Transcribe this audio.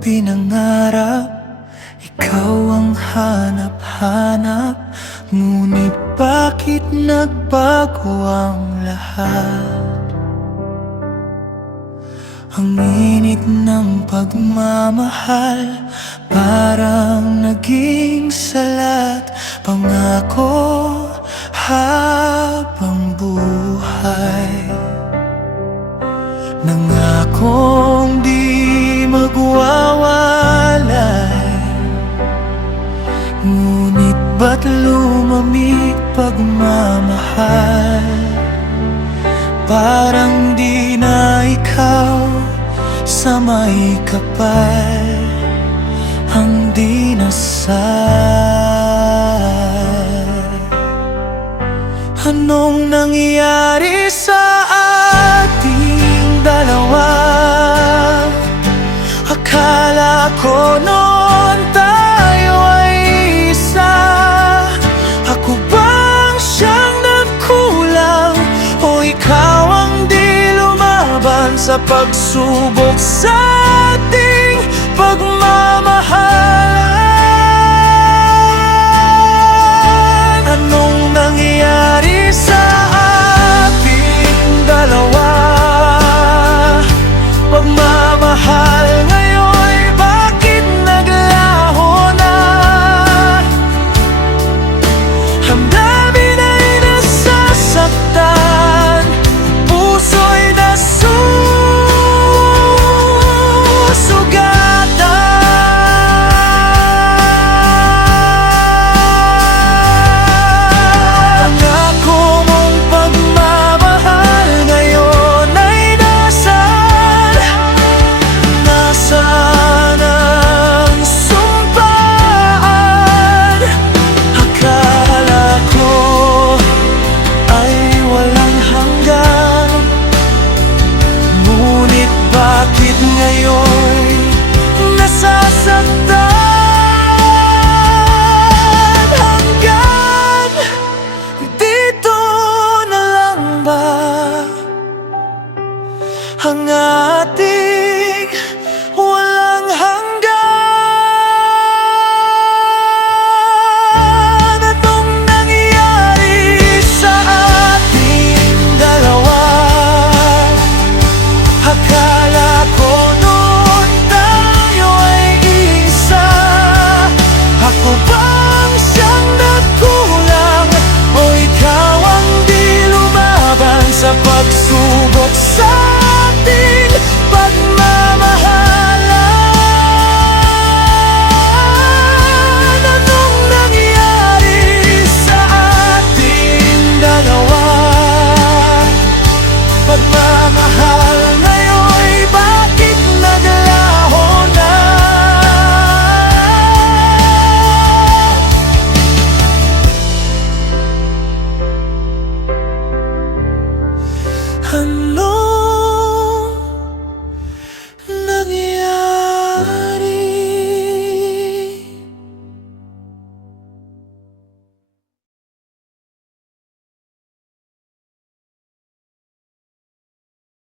pinangarap, ikaw ang hanap-hanap. Ngunit bakit nagbago ang lahat? Ang init ng pagmamahal parang naging salat. Pangako habang buhay, nangakong di magwawalay. Ngunit ba't lumamig pagmamahal? Parang di na ikaw sa may kapal ang dinasal. Anong nangyari sa ating dalawa? Akala ko noon tayo ay isa. Ako bang siyang nagkulang, o ikaw ang di lumaban sa pagsubok sa ating pagmamahalan? Anong nangyari sa ating dalawa? Pagmamahal ngayon, bakit naglaho na? Damdamin ay nasasaktan, puso'y nasusugatan. Pangako mong pagmamahal ngayon ay nasaan? Nasaan ang sumpaan? Akala ko ay walang hanggan, ngunit bakit ngayon nasasaktan? Hanggang dito na lang ba ang ating walang hanggan? Anong nangyari sa ating dalawa? Akala ko noon tayo ay isa. Ako bang siyang nagkulang, o ikaw ang di lumaban sa pagsubok sa ating pagmamahalan? Anong nangyari sa ating dalawa? Pagmamahal